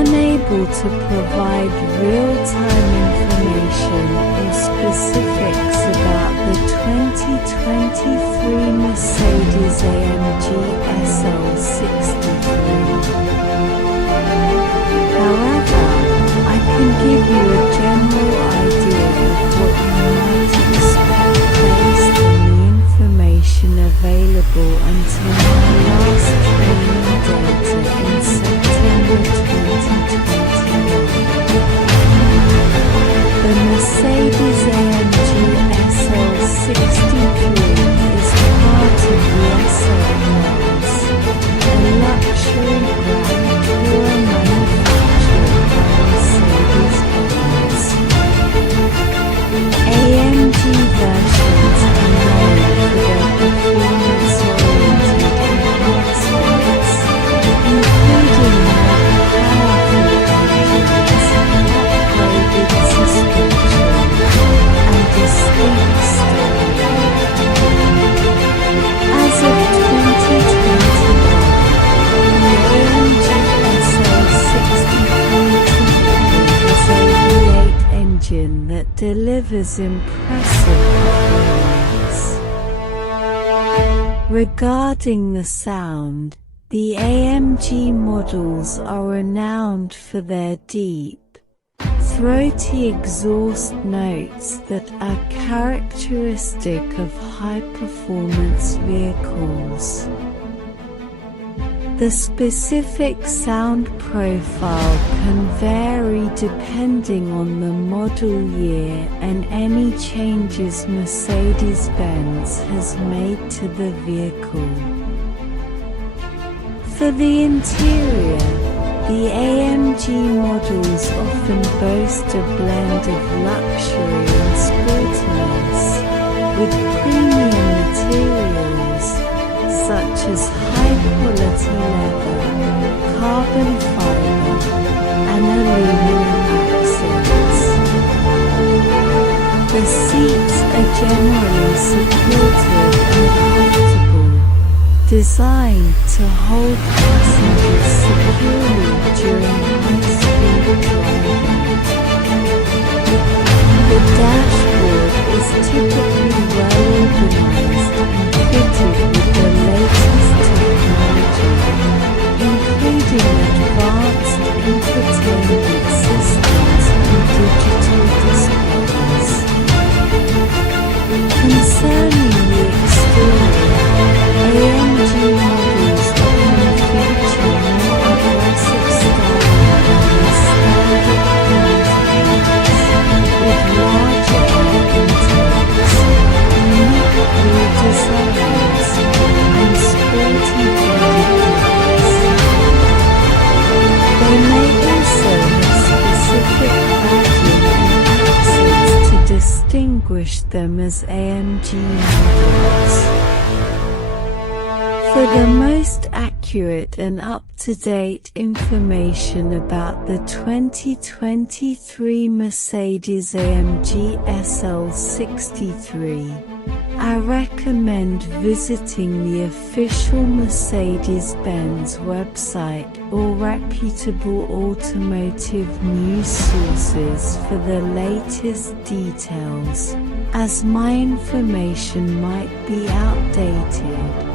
unable to provide real-time information or specifics about the 2023 Mercedes-AMG SL63. However, I can give you a general idea of what you might expect based on the information available until my last training data in September 2021. The Mercedes-AMG SL63 is part of the SL class, a luxury grand tourer manufactured by Mercedes-Benz. AMG versions are known for their performance-oriented enhancements, including more powerful engines, upgraded suspension, and distinct styling. As of 2021, the AMG SL63 is a V8 engine that delivers impressive performance. Regarding the sound, the AMG models are renowned for their deep, throaty exhaust notes that are characteristic of high-performance vehicles. The specific sound profile can vary depending on the model year and any changes Mercedes-Benz has made to the vehicle. For the interior, the AMG models often boast a blend of luxury and sportiness, with premium materials such as high-quality leather, carbon fiber, and aluminum accents. The seats are generally supportive and comfortable, designed to hold passengers securely during high-speed driving. The dashboard is typically well-organized and fitted with the latest technology, including advanced infotainment systems and digital displays. Concerning the exterior, AMG models often feature more aggressive styling than their standard counterparts, with larger air intakes, unique grille designs, and sporty body kits. They may also have specific badging and accents to distinguish them as AMG models. For the most accurate and up-to-date information about the 2023 Mercedes-AMG SL63, I recommend visiting the official Mercedes-Benz website or reputable automotive news sources for the latest details, as my information might be outdated.